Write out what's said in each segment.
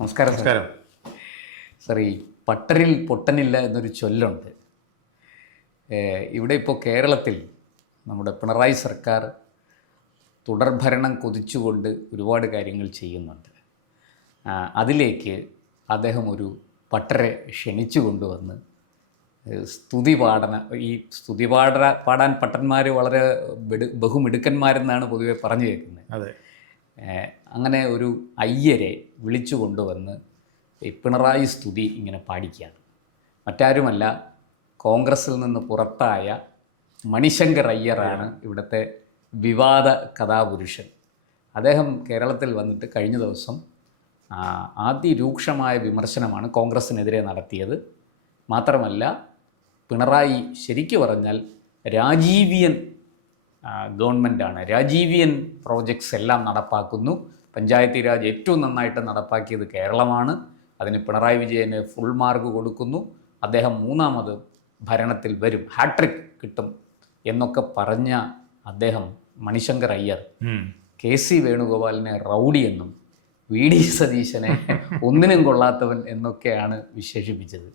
നമസ്കാരം സാർ. നമസ്കാരം. സാർ, ഈ പട്ടരിൽ പൊട്ടനില്ല എന്നൊരു ചൊല്ലുണ്ട്. ഇവിടെ ഇപ്പോൾ കേരളത്തിൽ നമ്മുടെ പിണറായി സർക്കാർ തുടർഭരണം കൊതിച്ചുകൊണ്ട് ഒരുപാട് കാര്യങ്ങൾ ചെയ്യുന്നുണ്ട്. അതിലേക്ക് അദ്ദേഹം ഒരു പട്ടരെ ക്ഷണിച്ചു കൊണ്ടുവന്ന് പാടാൻ പട്ടന്മാർ വളരെ ബഹുമിടുക്കന്മാരെന്നാണ് പൊതുവെ പറഞ്ഞു കേൾക്കുന്നത്. അതെ, അങ്ങനെ ഒരു അയ്യരെ വിളിച്ചു കൊണ്ടുവന്ന് ഈ പിണറായി സ്തുതി ഇങ്ങനെ പാടിക്കുകയാണ്. മറ്റാരുമല്ല, കോൺഗ്രസിൽ നിന്ന് പുറത്തായ മണിശങ്കർ അയ്യറാണ് ഇവിടുത്തെ വിവാദ കഥാപുരുഷൻ. അദ്ദേഹം കേരളത്തിൽ വന്നിട്ട് കഴിഞ്ഞ ദിവസം അതിരൂക്ഷമായ വിമർശനമാണ് കോൺഗ്രസിനെതിരെ നടത്തിയത്. മാത്രമല്ല, പിണറായി ശരിക്കു പറഞ്ഞാൽ രാജീവിയൻ ഗവൺമെൻറ്റാണ്, രാജീവിയൻ പ്രോജക്ട്സ് എല്ലാം നടപ്പാക്കുന്നു. പഞ്ചായത്തി രാജ് ഏറ്റവും നന്നായിട്ട് നടപ്പാക്കിയത് കേരളമാണ്. അതിന് പിണറായി വിജയന് ഫുൾ മാർക്ക് കൊടുക്കുന്നു. അദ്ദേഹം മൂന്നാമത് ഭരണത്തിൽ വരും, ഹാട്രിക് കിട്ടും എന്നൊക്കെ പറഞ്ഞ അദ്ദേഹം മണിശങ്കർ അയ്യർ കെ.സി. വേണുഗോപാലിനെ റൗഡി എന്നും വി.ഡി. സതീശനെ ഒന്നിനും കൊള്ളാത്തവൻ എന്നൊക്കെയാണ് വിശേഷിപ്പിച്ചത്.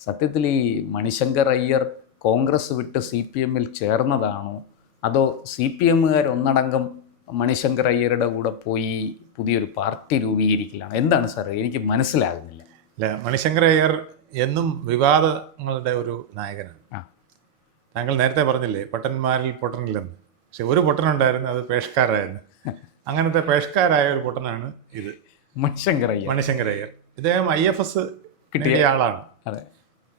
സത്യത്തിൽ ഈ മണിശങ്കർ അയ്യർ കോൺഗ്രസ് വിട്ട് CPM-ൽ ചേർന്നതാണോ, അതോ CPM-കാർ ഒന്നടങ്കം മണിശങ്കർ അയ്യരുടെ കൂടെ പോയി പുതിയൊരു പാർട്ടി രൂപീകരിക്കലാണ്? എന്താണ് സാർ, എനിക്ക് മനസ്സിലാകുന്നില്ല. അല്ല, മണിശങ്കർ അയ്യർ എന്നും വിവാദങ്ങളുടെ ഒരു നായകനാണ്. താങ്കൾ നേരത്തെ പറഞ്ഞില്ലേ പൊട്ടന്മാരിൽ പൊട്ടനില്ലെന്ന്. പക്ഷെ ഒരു പൊട്ടനുണ്ടായിരുന്നു, അത് പേഷ്കാരായിരുന്നു. അങ്ങനത്തെ പേഷ്കാരായ ഒരു പൊട്ടനാണ് ഇത് മണിശങ്കർ അയ്യർ. ഇദ്ദേഹം IFS കിട്ടിയ ആളാണ്. അതെ,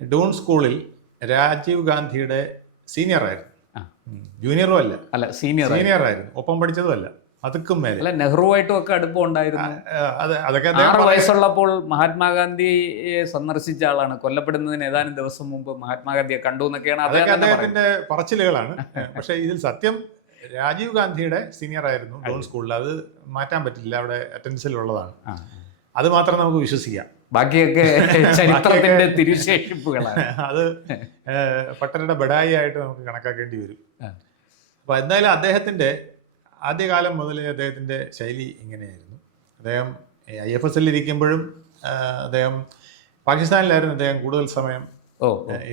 ഡൂൺ സ്കൂളിൽ രാജീവ് ഗാന്ധിയുടെ സീനിയറായിരുന്നു. ജൂനിയറും അല്ല, സീനിയർ ആയിരുന്നു. ഒപ്പം പഠിച്ചതും അല്ല, അതുക്കും മേലെ. അല്ല, നെഹ്റുവായിട്ടും ഒക്കെ അടുപ്പം ഉണ്ടായിരുന്നു. അതൊക്കെ 6 വയസ്സുള്ളപ്പോൾ മഹാത്മാഗാന്ധിയെ സന്ദർശിച്ച ആളാണ്. കൊല്ലപ്പെടുന്നതിന് ഏതാനും ദിവസം മുമ്പ് മഹാത്മാഗാന്ധിയെ കണ്ടു എന്നൊക്കെയാണ് അദ്ദേഹത്തിന്റെ പറച്ചിലുകളാണ്. പക്ഷെ ഇതിൽ സത്യം രാജീവ് ഗാന്ധിയുടെ സീനിയർ ആയിരുന്നു ഡൂൺ സ്കൂളിൽ. അത് മാറ്റാൻ പറ്റില്ല, അവിടെ അറ്റൻഡൻസിലുള്ളതാണ്. അത് മാത്രം നമുക്ക് വിശ്വസിക്കാം. ബാക്കിയൊക്കെ ചരിത്രത്തിന്റെ തിരുശേഷിപ്പുകളാണ്. അത് പട്ടരുടെ ബഡായി ആയിട്ട് നമുക്ക് കണക്കാക്കേണ്ടി വരും. അപ്പൊ എന്തായാലും അദ്ദേഹത്തിന്റെ ആദ്യകാലം മുതലേ അദ്ദേഹത്തിന്റെ ശൈലി ഇങ്ങനെയായിരുന്നു. അദ്ദേഹം IFS-ൽ ഇരിക്കുമ്പോഴും അദ്ദേഹം പാകിസ്ഥാനിലായിരുന്നു അദ്ദേഹം കൂടുതൽ സമയം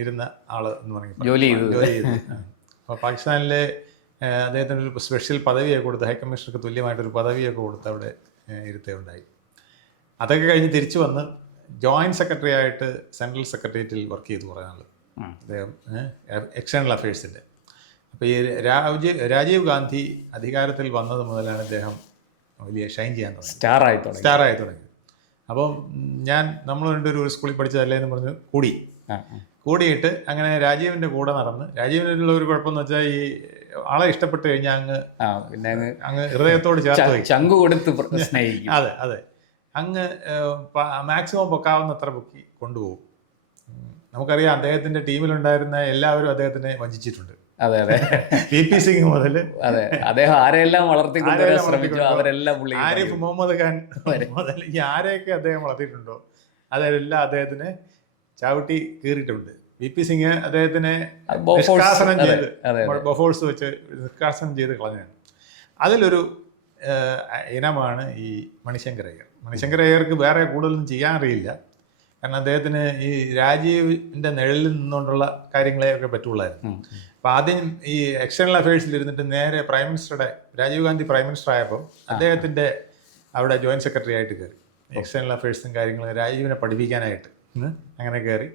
ഇരുന്ന ആള് എന്ന് പറഞ്ഞാൽ ജോലി ചെയ്തു. അപ്പോൾ പാകിസ്ഥാനിലെ അദ്ദേഹത്തിന് ഒരു സ്പെഷ്യൽ പദവിയൊക്കെ കൊടുത്ത്, ഹൈക്കമ്മീഷണർക്ക് തുല്യമായിട്ടൊരു പദവിയൊക്കെ കൊടുത്ത് അവിടെ ഇരുത്തുകയുണ്ടായി. അതൊക്കെ കഴിഞ്ഞ് തിരിച്ചു വന്ന് ജോയിൻറ്റ് സെക്രട്ടറി ആയിട്ട് സെൻട്രൽ സെക്രട്ടേറിയറ്റിൽ വർക്ക് ചെയ്തു കുറേ നാൾ അദ്ദേഹം, എക്സ്റ്റേണൽ അഫയേഴ്സിൻ്റെ. അപ്പോൾ ഈ രാജീവ് ഗാന്ധി അധികാരത്തിൽ വന്നത് മുതലാണ് അദ്ദേഹം വലിയ ഷൈൻ ചെയ്യാൻ തുടങ്ങി, സ്റ്റാറായി തുടങ്ങി. അപ്പം നമ്മൾ രണ്ടുപേരും ഒരു സ്കൂളിൽ പഠിച്ചതല്ലേ എന്ന് പറഞ്ഞ് കൂടിയിട്ട് അങ്ങനെ രാജീവിൻ്റെ കൂടെ നടന്ന്, രാജീവിനുള്ള ഒരു കുഴപ്പമെന്ന് വെച്ചാൽ ഈ ആളെ ഇഷ്ടപ്പെട്ട് കഴിഞ്ഞാൽ അങ്ങ് ഹൃദയത്തോട് ചേർത്ത് കൊടുത്ത് അതെ അങ്ങ് മാക്സിമം പൊക്കാവുന്നത്ര പൊക്കി കൊണ്ടുപോകും. നമുക്കറിയാം അദ്ദേഹത്തിന്റെ ടീമിലുണ്ടായിരുന്ന എല്ലാവരും അദ്ദേഹത്തിനെ വഞ്ചിച്ചിട്ടുണ്ട്. അതെ, VP സിംഗ് മുതൽ അദ്ദേഹം ആരെല്ലാം ആരിഫ് മുഹമ്മദ് ഖാൻ മുതൽ ഈ ആരെയൊക്കെ അദ്ദേഹം വളർത്തിയിട്ടുണ്ടോ അതെല്ലാം അദ്ദേഹത്തിന് ചവിട്ടി കീറിയിട്ടുണ്ട്. VP സിംഗ് അദ്ദേഹത്തിനെ നിഷ്കാസനം ചെയ്ത്, ബൊഫോഴ്സ് വെച്ച് നിഷ്കാസനം ചെയ്ത് കളഞ്ഞാണ്. അതിലൊരു ഇനമാണ് ഈ മണിശങ്കർ അയ്യർ. മണിശങ്കർ അയ്യർക്ക് വേറെ കൂടുതലൊന്നും ചെയ്യാൻ അറിയില്ല. കാരണം അദ്ദേഹത്തിന് ഈ രാജീവിൻ്റെ നിഴലിൽ നിന്നുകൊണ്ടുള്ള കാര്യങ്ങളെയൊക്കെ പറ്റുള്ളായിരുന്നു. അപ്പം ആദ്യം ഈ എക്സ്റ്റേണൽ അഫയേഴ്സിൽ ഇരുന്നിട്ട് നേരെ പ്രൈം മിനിസ്റ്ററുടെ, രാജീവ് ഗാന്ധി പ്രൈം മിനിസ്റ്റർ ആയപ്പോൾ അദ്ദേഹത്തിൻ്റെ അവിടെ ജോയിൻറ്റ് സെക്രട്ടറി ആയിട്ട് കയറി. എക്സ്റ്റേണൽ അഫയേഴ്സും കാര്യങ്ങളും രാജീവിനെ പഠിപ്പിക്കാനായിട്ട് അങ്ങനെ കയറി.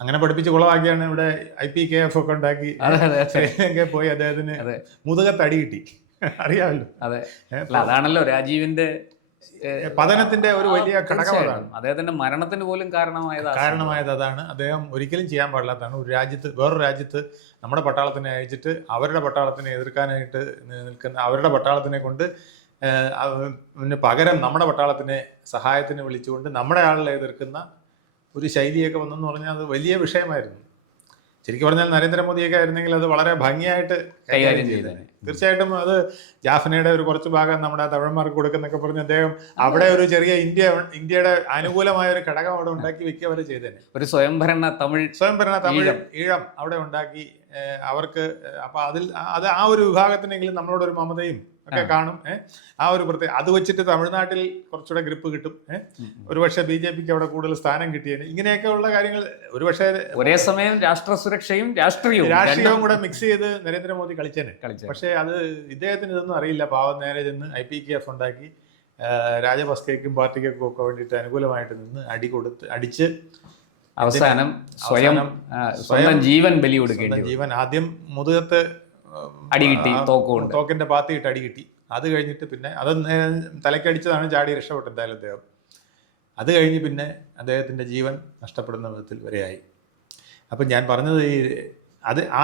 അങ്ങനെ പഠിപ്പിച്ച് കുളമാക്കിയാണ് ഇവിടെ IPKF ഒക്കെ ഉണ്ടാക്കി ശ്രീലങ്കയിൽ പോയി അദ്ദേഹത്തിന് മുതുകത്തടി കിട്ടി. അറിയാമല്ലോ. അതെ, അതാണല്ലോ രാജീവിന്റെ പതനത്തിന്റെ ഒരു വലിയ ഘടകമാണ്. അദ്ദേഹത്തിന്റെ മരണത്തിന് പോലും കാരണമായത് അതാണ്. അദ്ദേഹം ഒരിക്കലും ചെയ്യാൻ പാടില്ലാത്തതാണ്. വേറൊരു രാജ്യത്ത് നമ്മുടെ പട്ടാളത്തിനെ അയച്ചിട്ട് അവരുടെ പട്ടാളത്തിനെ എതിർക്കാനായിട്ട് നിൽക്കുന്ന, അവരുടെ പട്ടാളത്തിനെ കൊണ്ട് പകരം നമ്മുടെ പട്ടാളത്തിനെ സഹായത്തിന് വിളിച്ചുകൊണ്ട് നമ്മുടെ ആളിനെ എതിർക്കുന്ന ഒരു ശൈലിയൊക്കെ വന്നെന്ന് പറഞ്ഞാൽ അത് വലിയ വിഷയമായിരുന്നു. ശരിക്കും പറഞ്ഞാൽ നരേന്ദ്രമോദിയൊക്കെ ആയിരുന്നെങ്കിൽ അത് വളരെ ഭംഗിയായിട്ട് കൈകാര്യം ചെയ്തേനെ. തീർച്ചയായിട്ടും അത് ജാഫ്നയുടെ ഒരു കുറച്ച് ഭാഗം നമ്മുടെ തമിഴന്മാർക്ക് കൊടുക്കുന്നൊക്കെ പറഞ്ഞ് അദ്ദേഹം അവിടെ ഒരു ചെറിയ ഇന്ത്യയുടെ അനുകൂലമായ ഒരു ഘടകം അവിടെ ഉണ്ടാക്കി വെക്കുക വരെ ചെയ്തേനെ. ഒരു സ്വയംഭരണ തമിഴ് ഈഴം അവിടെ ഉണ്ടാക്കി അവർക്ക്. അപ്പം അത് ആ ഒരു വിഭാഗത്തിനെങ്കിലും നമ്മളോടൊരു മമതയും ഒക്കെ കാണും. ആ ഒരു പ്രത്യേക അത് വെച്ചിട്ട് തമിഴ്നാട്ടിൽ കുറച്ചുകൂടെ ഗ്രിപ്പ് കിട്ടും. ഒരുപക്ഷെ BJPക്ക് അവിടെ കൂടുതൽ സ്ഥാനം കിട്ടിയേനെ. ഇങ്ങനെയൊക്കെയുള്ള കാര്യങ്ങൾ ഒരുപക്ഷെ ഒരേ സമയം രാഷ്ട്ര സുരക്ഷയും രാഷ്ട്രീയവും കൂടെ മിക്സ് ചെയ്ത് നരേന്ദ്രമോദി കളിച്ചേനെ. പക്ഷേ അത് ഇദ്ദേഹത്തിന് ഇതൊന്നും അറിയില്ല. പാവം നേരെ ചെന്ന് IPKF ഉണ്ടാക്കി രാജപക്സെക്കും പാർട്ടിക്കും ഒക്കെ വേണ്ടിയിട്ട് അനുകൂലമായിട്ട് നിന്ന് അടിച്ച് അവസാനം സ്വന്തം ജീവൻ ബലി കൊടുക്കേണ്ടി ജീവൻ ആദ്യം മുതുകത്ത് അടികിട്ടി, തോക്കിന്റെ പാത്തിയിട്ട് അടികിട്ടി. അത് കഴിഞ്ഞിട്ട് പിന്നെ അത് തലക്കടിച്ചതാണ്, ചാടി രക്ഷപ്പെട്ടു എന്തായാലും അദ്ദേഹം. അത് കഴിഞ്ഞ് പിന്നെ അദ്ദേഹത്തിന്റെ ജീവൻ നഷ്ടപ്പെടുന്ന വിധത്തിൽ വരെയായി. അപ്പം ഞാൻ പറഞ്ഞത്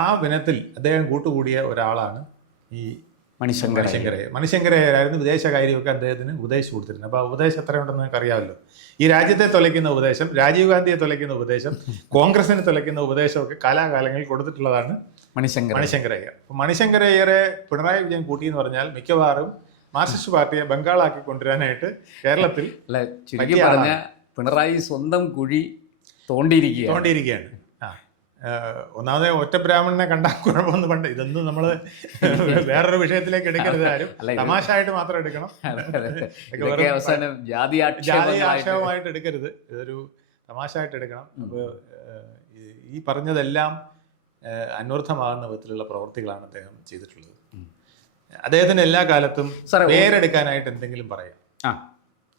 ആ വിനത്തിൽ അദ്ദേഹം കൂട്ടുകൂടിയ ഒരാളാണ് ഈ മണിശങ്കരയ്യരായിരുന്നു. വിദേശകാര്യമൊക്കെ അദ്ദേഹത്തിന് ഉപദേശിച്ചു കൊടുത്തിരുന്നത്. അപ്പോൾ ഉപദേശം എത്രയുണ്ടെന്ന് നിങ്ങൾക്ക് അറിയാമല്ലോ. ഈ രാജ്യത്തെ തുലയ്ക്കുന്ന ഉപദേശം, രാജീവ് ഗാന്ധിയെ തുലയ്ക്കുന്ന ഉപദേശം, കോൺഗ്രസിനെ തുലയ്ക്കുന്ന ഉപദേശമൊക്കെ കാലാകാലങ്ങളിൽ കൊടുത്തിട്ടുള്ളതാണ് മണിശങ്കരയ്യർ. അപ്പോൾ മണിശങ്കരയ്യരെ പിണറായി വിജയൻ കൂട്ടിയെന്ന് പറഞ്ഞാൽ മിക്കവാറും മാർക്സിസ്റ്റ് പാർട്ടിയെ ബംഗാളാക്കി കൊണ്ടുവരാനായിട്ട് കേരളത്തിൽ പിണറായി സ്വന്തം കുഴി തോണ്ടിയിരിക്കുകയാണ്. ഒന്നാമതെ ഒറ്റ ബ്രാഹ്മണനെ കണ്ടാൽ കുഴപ്പമൊന്നും പണ്ട് ഇതൊന്നും നമ്മൾ വേറൊരു വിഷയത്തിലേക്ക് എടുക്കരുത്. ആരും തമാശയായിട്ട് മാത്രം എടുക്കണം, ജാതി ആക്ഷേപമായിട്ട് എടുക്കരുത്. ഇതൊരു തമാശയായിട്ട് എടുക്കണം. അപ്പോൾ ഈ പറഞ്ഞതെല്ലാം അന്വർത്ഥമാകുന്ന വിധത്തിലുള്ള പ്രവൃത്തികളാണ് അദ്ദേഹം ചെയ്തിട്ടുള്ളത്. അദ്ദേഹത്തിന് എല്ലാ കാലത്തും പേരെടുക്കാനായിട്ട് എന്തെങ്കിലും പറയാം.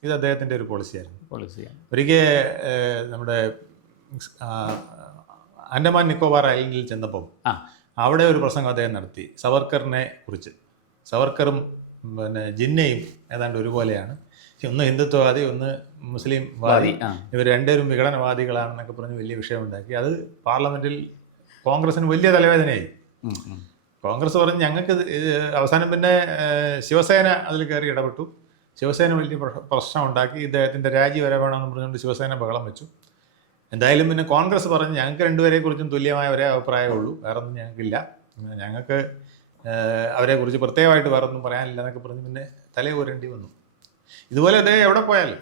ഇത് അദ്ദേഹത്തിന്റെ ഒരു പോളിസിയാണ്. ഒരിക്കൽ നമ്മുടെ ആൻഡമാൻ നിക്കോബാർ ഐലൻഡിൽ ചെന്നപ്പോൾ അവിടെ ഒരു പ്രസംഗം അദ്ദേഹം നടത്തി സവർക്കറിനെ കുറിച്ച്. സവർക്കറും പിന്നെ ജിന്നയും ഏതാണ്ട് ഒരുപോലെയാണ്. ഒന്ന് ഹിന്ദുത്വവാദി, ഒന്ന് മുസ്ലിം വാദി. ഇവർ രണ്ടുപേരും വിഘടനവാദികളാണെന്നൊക്കെ പറഞ്ഞ് വലിയ വിഷയമുണ്ടാക്കി. അത് പാർലമെന്റിൽ കോൺഗ്രസിന് വലിയ തലവേദനയായി. കോൺഗ്രസ് പറഞ്ഞ് ഞങ്ങൾക്ക് അവസാനം പിന്നെ ശിവസേന അതിൽ കയറി ഇടപെട്ടു. ശിവസേന വലിയ പ്രശ്നം ഉണ്ടാക്കി. ഇദ്ദേഹത്തിൻ്റെ രാജി വരെ വേണമെന്ന് പറഞ്ഞുകൊണ്ട് ശിവസേന ബഹളം വെച്ചു. എന്തായാലും പിന്നെ കോൺഗ്രസ് പറഞ്ഞ് ഞങ്ങൾക്ക് രണ്ടുപേരെക്കുറിച്ചും തുല്യമായ ഒരേ അഭിപ്രായമേ ഉള്ളൂ, വേറൊന്നും ഞങ്ങൾക്കില്ല, ഞങ്ങൾക്ക് അവരെക്കുറിച്ച് പ്രത്യേകമായിട്ട് വേറൊന്നും പറയാനില്ല എന്നൊക്കെ പറഞ്ഞ് പിന്നെ തലയൂരേണ്ടി വന്നു. ഇതുപോലെ അദ്ദേഹം എവിടെ പോയാലും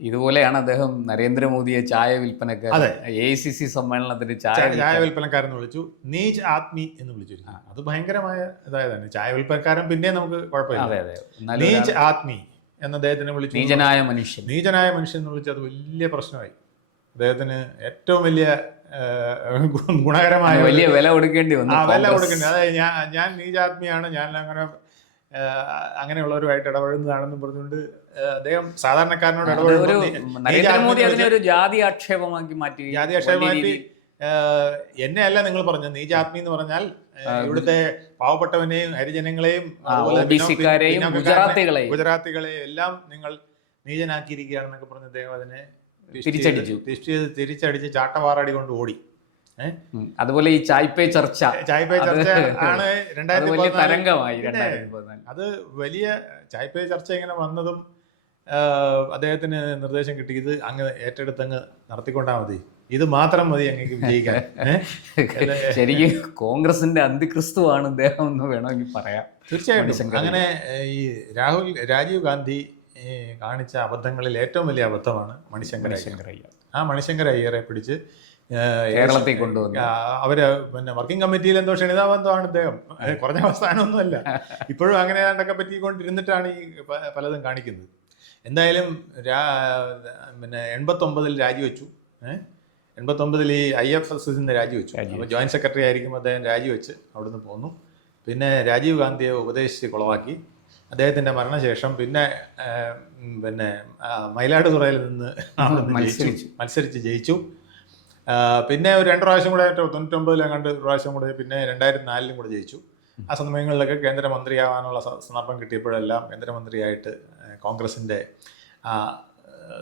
ഇതുപോലെയാണ് അദ്ദേഹം നരേന്ദ്രമോദിയെ ചായ വിൽപ്പനക്കാരൻ, AICC സമ്മേളനത്തിന് ചായ വിൽപ്പനക്കാരെന്ന് വിളിച്ചു, നീച്ച് ആത്മി എന്ന് വിളിച്ചിരിക്കുന്നു. അത് ഭയങ്കരമായ ഇതായതാണ്. ചായ വിൽപ്പനക്കാരൻ പിന്നെ നമുക്ക് കുഴപ്പമില്ല. നീച്ച് ആത്മി എന്ന് അദ്ദേഹത്തിനെ വിളിച്ചു. നീചനായ മനുഷ്യൻ എന്ന് വിളിച്ചു. അത് വലിയ പ്രശ്നമായി. അദ്ദേഹത്തിന് ഏറ്റവും വലിയ ഗുണകരമായ വലിയ വില കൊടുക്കേണ്ടി വന്നു. അതായത് ഞാൻ നീചാത്മിയാണ്, ഞാൻ അങ്ങനെയുള്ളവരുമായിട്ട് ഇടപെടുന്നതാണെന്ന് പറഞ്ഞുകൊണ്ട് അദ്ദേഹം സാധാരണക്കാരനോട് ഇടപെടുന്നത് ജാതി ആക്ഷേപമാക്കി മാറ്റി. എന്നെ അല്ല നിങ്ങൾ പറഞ്ഞത്. നീചാത്മി എന്ന് പറഞ്ഞാൽ ഇവിടുത്തെ പാവപ്പെട്ടവനെയും ഹരിജനങ്ങളെയും ഗുജറാത്തികളെയും എല്ലാം നിങ്ങൾ നീചനാക്കിയിരിക്കുകയാണെന്നൊക്കെ പറഞ്ഞ് അദ്ദേഹം അതിനെ തിരിച്ചടിച്ച് ചാട്ടവാറടി കൊണ്ട് ഓടി. അതുപോലെ ഈ ചായ്പേ ചർച്ച ആണ് 2014. അത് വലിയ ചായ്പേ ചർച്ച ഇങ്ങനെ വന്നതും അദ്ദേഹത്തിന് നിർദ്ദേശം കിട്ടി, ഇത് അങ്ങ് ഏറ്റെടുത്തങ്ങ് നടത്തിക്കൊണ്ടാൽ മതി, ഇത് മാത്രം മതി അങ്ങേക്ക് വിജയിക്കാൻ. ശരിക്കും കോൺഗ്രസിന്റെ അന്തിക്രിസ്തുവാണ് അദ്ദേഹം എന്ന് വേണമെങ്കിൽ പറയാം. തീർച്ചയായിട്ടും. അങ്ങനെ ഈ രാജീവ് ഗാന്ധി കാണിച്ച അബദ്ധങ്ങളിൽ ഏറ്റവും വലിയ അബദ്ധമാണ് മണിശങ്കരയ്യർ. ആ മണിശങ്കരയ്യരെ പിടിച്ച് കേരളത്തിൽ കൊണ്ടുവന്നു. അവര് പിന്നെ വർക്കിംഗ് കമ്മിറ്റിയിൽ എന്തോ ക്ഷണിതാബന്ധമാണ് അദ്ദേഹം. കുറഞ്ഞ അവസ്ഥാനമൊന്നുമല്ല. ഇപ്പോഴും അങ്ങനെ ഏതാണ്ടൊക്കെ പറ്റിക്കൊണ്ടിരുന്നിട്ടാണ് ഈ പലതും കാണിക്കുന്നത്. എന്തായാലും പിന്നെ 89 രാജിവെച്ചു. 89 ഈ IFSന്ന് രാജിവെച്ചു. അപ്പോൾ ജോയിന്റ് സെക്രട്ടറി ആയിരിക്കും അദ്ദേഹം രാജിവെച്ച് അവിടുന്ന് പോന്നു. പിന്നെ രാജീവ് ഗാന്ധിയെ ഉപദേശിച്ച് കുളവാക്കി. അദ്ദേഹത്തിൻ്റെ മരണശേഷം പിന്നെ മയിലാടുതുറയിൽ നിന്ന് മത്സരിച്ച് ജയിച്ചു. പിന്നെ ഒരു 2 പ്രാവശ്യം കൂടെ 99 കണ്ട് ഒരു പ്രാവശ്യം കൂടെ, പിന്നെ 2004 കൂടെ ജയിച്ചു. ആ സമയങ്ങളിലൊക്കെ കേന്ദ്രമന്ത്രിയാവാനുള്ള സന്ദർഭം കിട്ടിയപ്പോഴെല്ലാം കേന്ദ്രമന്ത്രിയായിട്ട് കോൺഗ്രസിൻ്റെ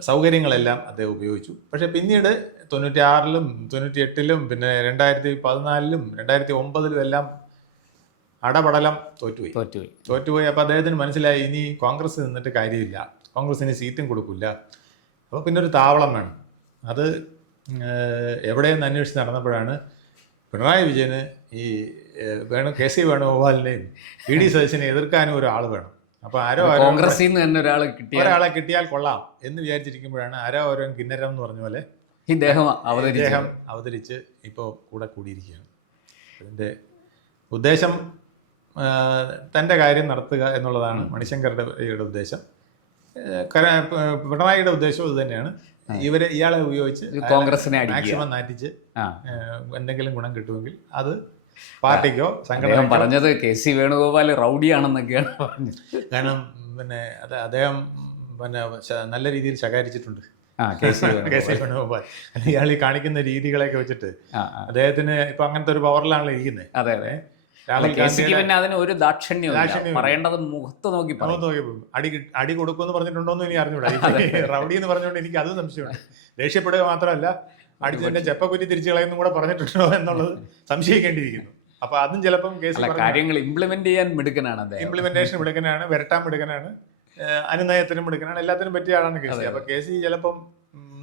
സൗകര്യങ്ങളെല്ലാം അദ്ദേഹം ഉപയോഗിച്ചു. പക്ഷേ പിന്നീട് 96-ലും 98-ലും പിന്നെ 2014-ലും 2009-ലും എല്ലാം അടപടലം തോറ്റുപോയി. അപ്പോൾ അദ്ദേഹത്തിന് മനസ്സിലായി ഇനി കോൺഗ്രസ് നിന്നിട്ട് കാര്യമില്ല, കോൺഗ്രസിന് സീറ്റും കൊടുക്കില്ല. അപ്പോൾ പിന്നെ ഒരു താവളം വേണം. അത് എവിടെയെന്ന് അന്വേഷിച്ച് നടന്നപ്പോഴാണ് പിണറായി വിജയന് ഈ KC വേണുഗോപാലിനെയും ED സതീശനെ എതിർക്കാനും ഒരാൾ വേണം. അപ്പോൾ കോൺഗ്രസിൽ നിന്ന് തന്നെ ഒരാളെ കിട്ടിയാൽ കൊള്ളാം എന്ന് വിചാരിച്ചിരിക്കുമ്പോഴാണ് ഓരോ കിന്നരം എന്ന് പറഞ്ഞ പോലെ ഇദ്ദേഹം അവതരിച്ച് ഇപ്പോൾ കൂടെ കൂടിയിരിക്കുകയാണ്. അതിൻ്റെ ഉദ്ദേശം തൻ്റെ കാര്യം നടത്തുക എന്നുള്ളതാണ് മണിശങ്കറുടെ ഉദ്ദേശം. പിണറായിയുടെ ഉദ്ദേശവും ഇത് തന്നെയാണ്. ഇയാളെ ഉപയോഗിച്ച് കോൺഗ്രസിനെ മാക്സിമം നാറ്റിച്ച് എന്തെങ്കിലും ഗുണം കിട്ടുമെങ്കിൽ അത് പാർട്ടിക്കോ സംഘടന. പറഞ്ഞത് KC വേണുഗോപാൽ റൗഡിയാണെന്നൊക്കെയാണ് പറഞ്ഞത്. കാരണം അദ്ദേഹം നല്ല രീതിയിൽ ശകാരിച്ചിട്ടുണ്ട് KC വേണുഗോപാൽ. ഇയാൾ ഈ കാണിക്കുന്ന രീതികളൊക്കെ വെച്ചിട്ട് അദ്ദേഹത്തിന് ഇപ്പൊ അങ്ങനത്തെ ഒരു പവറിലാണല്ലോ ഇരിക്കുന്നത്. അതെ അതെ. പിന്നെ അതിന് ഒരു ദാക്ഷിണ്യം പറയേണ്ടത് മുഖത്ത് നോക്കി അടി കൊടുക്കുമെന്ന് പറഞ്ഞിട്ടുണ്ടോന്ന് ഇനി അറിഞ്ഞൂടാ. റൗഡി എന്ന് പറഞ്ഞുകൊണ്ട് എനിക്ക് അതും സംശയമുണ്ട്. ദേഷ്യപ്പെടുക മാത്രമല്ല അടിച്ചതിന്റെ ചെപ്പക്കുറ്റി തിരിച്ചു കളയുന്നും കൂടെ പറഞ്ഞിട്ടുണ്ടോ എന്നുള്ളത് സംശയിക്കേണ്ടിയിരിക്കുന്നു. അപ്പൊ അതും ചിലപ്പം കാര്യങ്ങൾ ഇംപ്ലിമെന്റ് ചെയ്യാൻ മിടുക്കനാണ്. ഇംപ്ലിമെന്റേഷൻ മിടുക്കനാണ്, വരട്ടാൻ മിടുക്കനാണ്, അനുനയത്തിനും മിടുക്കനാണ്, എല്ലാത്തിനും പറ്റിയ ആളാണ് KC. അപ്പൊ KC ചിലപ്പം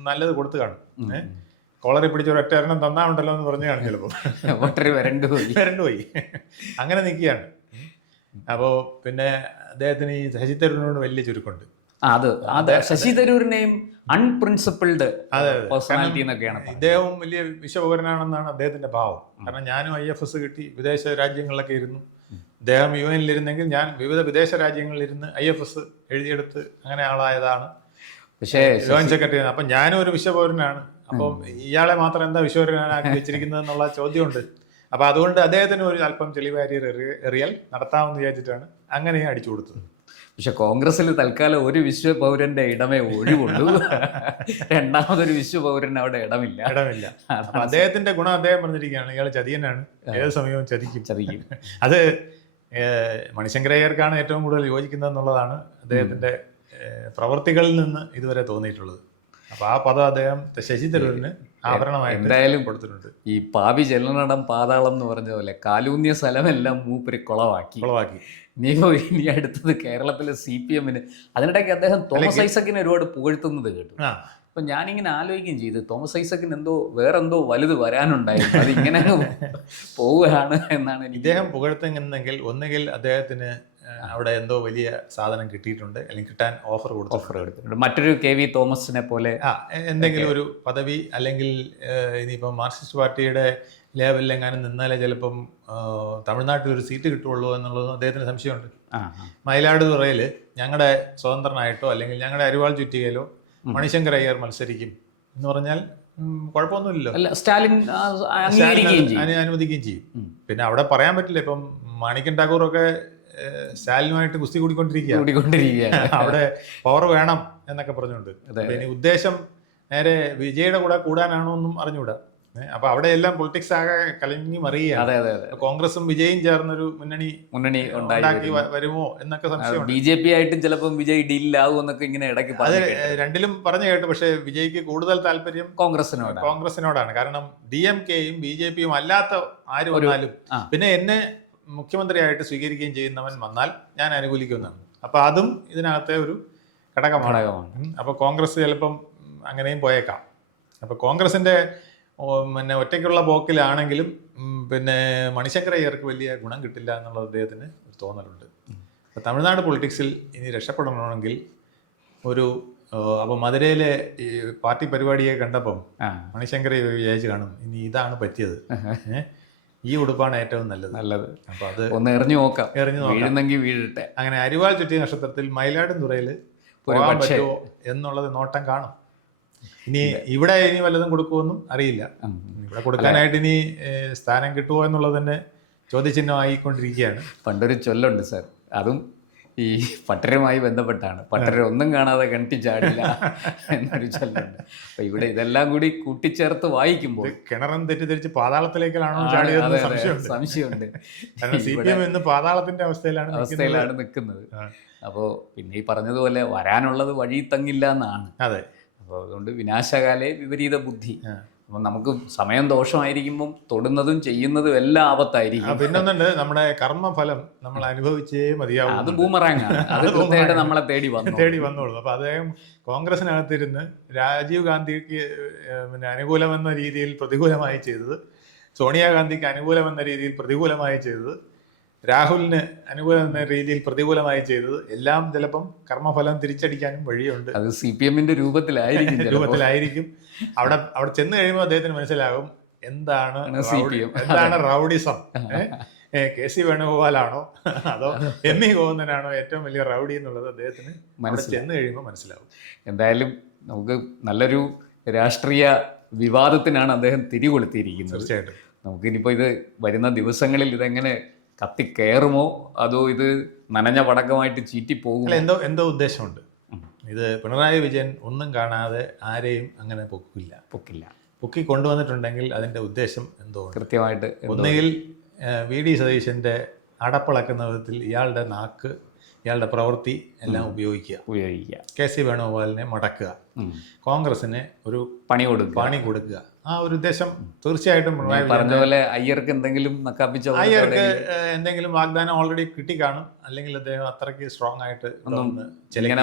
നല്ലത് കൊടുത്തു കാണും. കോളറി പിടിച്ച ഒരു ഒറ്റരണം തന്നാണ്ടല്ലോ എന്ന് പറഞ്ഞു കാണും ചിലപ്പോൾ. വരണ്ടുപോയി അങ്ങനെ നിൽക്കുകയാണ്. അപ്പോൾ പിന്നെ അദ്ദേഹത്തിന് ഈ ശശി തരൂരിനോട് വലിയ ചുരുക്കമുണ്ട്. അത് ശശി തരൂരിനെയും അൺപ്രിൻസിപ്പിൾഡ് പേഴ്സണാലിറ്റി എന്നൊക്കെയാണ്. ഇദ്ദേഹവും വലിയ വിശ്വപൗരനാണെന്നാണ് അദ്ദേഹത്തിന്റെ ഭാവം. കാരണം ഞാനും IFS കിട്ടി വിദേശ രാജ്യങ്ങളിലൊക്കെ ഇരുന്നു. അദ്ദേഹം UN-ലിരുന്നെങ്കിൽ ഞാൻ വിവിധ വിദേശ രാജ്യങ്ങളിലിരുന്ന് IFS എഴുതിയെടുത്ത് അങ്ങനെ ആളായതാണ്. പക്ഷേ UN സെക്രട്ടറി. അപ്പം ഞാനും ഒരു വിശ്വപൗരനാണ്. അപ്പം ഇയാളെ മാത്രം എന്താ വിശ്വപൗരനാക്കി വെച്ചിരിക്കുന്നത് എന്നുള്ള ചോദ്യമുണ്ട്. അപ്പൊ അതുകൊണ്ട് അദ്ദേഹത്തിന് ഒരു അല്പം ചെളിവാരിയർ എറിയൽ നടത്താമെന്ന് വിചാരിച്ചിട്ടാണ് അങ്ങനെ അടിച്ചു കൊടുത്തത്. പക്ഷെ കോൺഗ്രസിൽ തൽക്കാലം ഒരു വിശ്വപൗരന്റെ ഇടമേ ഒഴിവുള്ളൂ. രണ്ടാമതൊരു വിശ്വപൗരൻ അവിടെ ഇടമില്ല. അപ്പൊ അദ്ദേഹത്തിന്റെ ഗുണം അദ്ദേഹം പറഞ്ഞിരിക്കുകയാണ്, ഇയാൾ ചതിയനാണ്, ഏത് സമയവും ചതിക്കും. അത് മണിശങ്കരയ്യർക്കാണ് ഏറ്റവും കൂടുതൽ യോജിക്കുന്നത് എന്നുള്ളതാണ് അദ്ദേഹത്തിന്റെ പ്രവർത്തികളിൽ നിന്ന് ഇതുവരെ തോന്നിയിട്ടുള്ളത്. അപ്പൊ ആ പദം അദ്ദേഹം ശശി തരൂരിന് ആഭരണമായി എന്തായാലും കൊടുത്തിട്ടുണ്ട്. ഈ പാവി ചെല്ലനടം പാതാളം എന്ന് പറഞ്ഞ പോലെ കാലൂന്നിയ സ്ഥലമെല്ലാം മൂപ്പര് കുളവാക്കി. ഇനി അടുത്തത് കേരളത്തിലെ CPM-ന്. അതിനിടയ്ക്ക് അദ്ദേഹം തോമസ് ഐസക്കിനെ ഒരുപാട് പുകഴ്ത്തുന്നത് കേട്ടു. അപ്പൊ ഞാനിങ്ങനെ ആലോചിക്കുകയും ചെയ്തു, തോമസ് ഐസക്കിന് വേറെന്തോ വലുത് വരാനുണ്ടായിരുന്നു, അതിങ്ങനെ പോവുകയാണ് എന്നാണ്. ഇദ്ദേഹം പുകഴ്ത്തുന്നെങ്കിൽ ഒന്നുകിൽ അദ്ദേഹത്തിന് അവിടെ എന്തോ വലിയ സാധനം കിട്ടിയിട്ടുണ്ട്, അല്ലെങ്കിൽ കിട്ടാൻ ഓഫർ കൊടുത്തിട്ടുണ്ട്. മറ്റൊരു KV തോമസിനെ പോലെ എന്തെങ്കിലും ഒരു പദവി, അല്ലെങ്കിൽ ഇനിയിപ്പം മാർക്സിസ്റ്റ് പാർട്ടിയുടെ ലേവലിലെങ്ങാനും നിന്നാലേ ചിലപ്പം തമിഴ്നാട്ടിൽ ഒരു സീറ്റ് കിട്ടുള്ളൂ എന്നുള്ളതും അദ്ദേഹത്തിന് സംശയമുണ്ട്. മയിലാടുതുറയിൽ ഞങ്ങളുടെ സ്വതന്ത്രനായിട്ടോ അല്ലെങ്കിൽ ഞങ്ങളുടെ അരിവാൾ ചുറ്റികയിലോ മണിശങ്കർ അയ്യർ മത്സരിക്കും എന്ന് പറഞ്ഞാൽ കുഴപ്പമൊന്നുമില്ലല്ലോ. സ്റ്റാലിൻ അനുവദിക്കുകയും ചെയ്യും. പിന്നെ അവിടെ പറയാൻ പറ്റില്ല. ഇപ്പം മാണിക്കൻ ടാഗോറൊക്കെ സ്റ്റാലിനുമായിട്ട് കുസ്തി കൂടിക്കൊണ്ടിരിക്കുകയാണ്. അവിടെ പവർ വേണം എന്നൊക്കെ പറഞ്ഞുകൊണ്ട്. ഇനി ഉദ്ദേശം നേരെ വിജയുടെ കൂടെ കൂടാനാണോ എന്നും അറിഞ്ഞുകൂടാ. അപ്പൊ അവിടെ എല്ലാം പൊളിറ്റിക്സ് ആകെ കലങ്ങി മറിയുകയാണ്. കോൺഗ്രസും വിജയും ചേർന്നൊരു മുന്നണി ഉണ്ടാക്കി വരുമോ എന്നൊക്കെ സംശയം. BJP ആയിട്ടും ചിലപ്പോൾ വിജയ് ഡീലാകും എന്നൊക്കെ ഇങ്ങനെ ഇടയ്ക്ക് അത് രണ്ടിലും പറഞ്ഞു കേട്ടു. പക്ഷെ വിജയ്ക്ക് കൂടുതൽ താല്പര്യം കോൺഗ്രസിനോടാണ്. കാരണം DMK-യും BJP-യും അല്ലാത്ത ആര് വന്നാലും, പിന്നെ എന്നെ മുഖ്യമന്ത്രിയായിട്ട് സ്വീകരിക്കുകയും ചെയ്യുന്നവൻ വന്നാൽ ഞാൻ അനുകൂലിക്കുന്നതാണ്. അപ്പൊ അതും ഇതിനകത്തെ ഒരു ഘടകമാണ്. അപ്പൊ കോൺഗ്രസ് ചിലപ്പം അങ്ങനെയും പോയേക്കാം. അപ്പൊ കോൺഗ്രസിന്റെ പിന്നെ ഒറ്റയ്ക്കുള്ള പോക്കിലാണെങ്കിലും പിന്നെ മണിശങ്കർ അയ്യർക്ക് വലിയ ഗുണം കിട്ടില്ല എന്നുള്ളത് അദ്ദേഹത്തിന് ഒരു തോന്നലുണ്ട്. അപ്പോൾ തമിഴ്നാട് പൊളിറ്റിക്സിൽ ഇനി രക്ഷപ്പെടണമെങ്കിൽ അപ്പോൾ മധുരയിലെ ഈ പാർട്ടി പരിപാടിയെ കണ്ടപ്പം മണിശങ്കർ വിചാരിച്ച് കാണും, ഇനി ഇതാണ് പറ്റിയത്, ഈ ഉടുപ്പാണ് ഏറ്റവും നല്ലത്. അപ്പോൾ അത് ഒന്ന് എറിഞ്ഞു നോക്കാം, വീഴട്ടെ. അങ്ങനെ അരിവാൾ ചുറ്റിയ നക്ഷത്രത്തിൽ മയിലാടുംതുറയിൽ പോകാൻ പറ്റുമോ എന്നുള്ളത് നോട്ടം കാണും. ഇനി ഇവിടെ ഇനി വല്ലതും കൊടുക്കുമെന്നും അറിയില്ല. ഇവിടെ കൊടുക്കാനായിട്ട് ഇനി സ്ഥാനം കിട്ടുമോ എന്നുള്ളത് തന്നെ ചോദ്യചിഹ്നമായിക്കൊണ്ടിരിക്കുകയാണ്. പണ്ടൊരു ചൊല്ലുണ്ട് സാർ, അതും ഈ പട്ടരുമായി ബന്ധപ്പെട്ടാണ്. പട്ടര ഒന്നും കാണാതെ കിണറ്റി ചാടില്ല എന്നൊരു ചൊല്ലുണ്ട്. അപ്പൊ ഇവിടെ ഇതെല്ലാം കൂടി കൂട്ടിച്ചേർത്ത് വായിക്കുമ്പോൾ കിണറും തെറ്റിദ്ധരിച്ച് പാതാളത്തിലേക്കാണോ ചാടിയതെന്ന് സംശയമുണ്ട്. കാരണം CPM ഇന്ന് പാതാളത്തിന്റെ അവസ്ഥയിലാണ് നിൽക്കുന്നത്. അപ്പോൾ പിന്നെ ഈ പറഞ്ഞതുപോലെ വരാനുള്ളത് വഴി തങ്ങില്ല എന്നാണ്. അതെ. അപ്പോൾ അതുകൊണ്ട് വിനാശകാലേ വിപരീത ബുദ്ധി. അപ്പം നമുക്ക് സമയം ദോഷമായിരിക്കുമ്പം തൊടുന്നതും ചെയ്യുന്നതും എല്ലാം ആപത്തായിരിക്കും. പിന്നൊന്നുണ്ട്, നമ്മുടെ കർമ്മഫലം നമ്മൾ അനുഭവിച്ചേ മതിയാവും. അത് ബൂമറാങ്ങാണ്. അത് നമ്മളെ തേടി വന്നോളൂ. അപ്പൊ അദ്ദേഹം കോൺഗ്രസിനകത്തിരുന്ന് രാജീവ് ഗാന്ധിക്ക് പിന്നെ അനുകൂലമെന്ന രീതിയിൽ പ്രതികൂലമായി ചെയ്തത്, സോണിയാഗാന്ധിക്ക് അനുകൂലമെന്ന രീതിയിൽ പ്രതികൂലമായി ചെയ്തത്, രാഹുലിന് അനുകൂലമെന്ന രീതിയിൽ പ്രതികൂലമായി ചെയ്തത്, എല്ലാം ചിലപ്പം കർമ്മഫലം തിരിച്ചടിക്കാനും വഴിയുണ്ട്. അത് CPM-ന്റെ രൂപത്തിലായിരിക്കും. അവിടെ ചെന്ന് കഴിയുമ്പോൾ അദ്ദേഹത്തിന് മനസ്സിലാകും എന്താണ് റൗഡിസം, KC വേണുഗോപാലാണോ അതോ എം ഇ ഗോവിന്ദനാണോ ഏറ്റവും വലിയ റൗഡി എന്നുള്ളത് അദ്ദേഹത്തിന് അവിടെ ചെന്ന് കഴിയുമ്പോൾ മനസ്സിലാവും. എന്തായാലും നമുക്ക് നല്ലൊരു രാഷ്ട്രീയ വിവാദത്തിനാണ് അദ്ദേഹം തിരികൊളുത്തിയിരിക്കുന്നത്. തീർച്ചയായിട്ടും നമുക്കിനിപ്പോൾ ഇത് വരുന്ന ദിവസങ്ങളിൽ ഇതെങ്ങനെ കത്തിക്കയറുമോ അതോ ഇത് നനഞ്ഞ പടക്കമായിട്ട് ചീറ്റിപ്പോകുമോ? അല്ല, എന്തോ ഉദ്ദേശമുണ്ട്. ഇത് പിണറായി വിജയൻ ഒന്നും കാണാതെ ആരെയും അങ്ങനെ പൊക്കില്ല. പൊക്കി കൊണ്ടുവന്നിട്ടുണ്ടെങ്കിൽ അതിൻ്റെ ഉദ്ദേശം എന്തോ കൃത്യമായിട്ട് ഒന്നുകിൽ VD സതീശൻ്റെ അടപ്പിളക്കുന്ന വിധത്തിൽ ഇയാളുടെ നാക്ക്, ഇയാളുടെ പ്രവൃത്തി എല്ലാം ഉപയോഗിക്കുക. KC വേണുഗോപാലിനെ മടക്കുക, കോൺഗ്രസിന് ഒരു പണി കൊടുക്കുക. ആ ഒരു ഉദ്ദേശം തീർച്ചയായിട്ടും പിണറായി പറഞ്ഞ പോലെ അയ്യർക്ക് എന്തെങ്കിലും അയ്യർക്ക് എന്തെങ്കിലും വാഗ്ദാനം ഓൾറെഡി കിട്ടിക്കാണും. അല്ലെങ്കിൽ അദ്ദേഹം അത്രയ്ക്ക് സ്ട്രോങ് ആയിട്ട്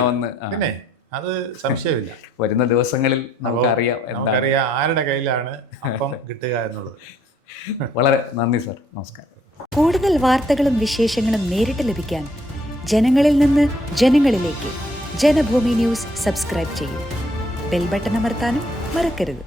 വന്ന് പിന്നെ അത് സംശയമില്ല. വരുന്ന ദിവസങ്ങളിൽ നമുക്കറിയാം ആരുടെ കയ്യിലാണ് അപ്പം കിട്ടുക എന്നുള്ളത്. വളരെ നന്ദി സർ, നമസ്കാരം. കൂടുതൽ വാർത്തകളും വിശേഷങ്ങളും നേരിട്ട് ലഭിക്കാൻ ജനങ്ങളിൽ നിന്ന് ജനങ്ങളിലേക്ക് ജനഭൂമി ന്യൂസ് സബ്സ്ക്രൈബ് ചെയ്യൂ. ബെൽ ബട്ടൺ അമർത്താനും മറക്കരുത്.